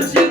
Georgia.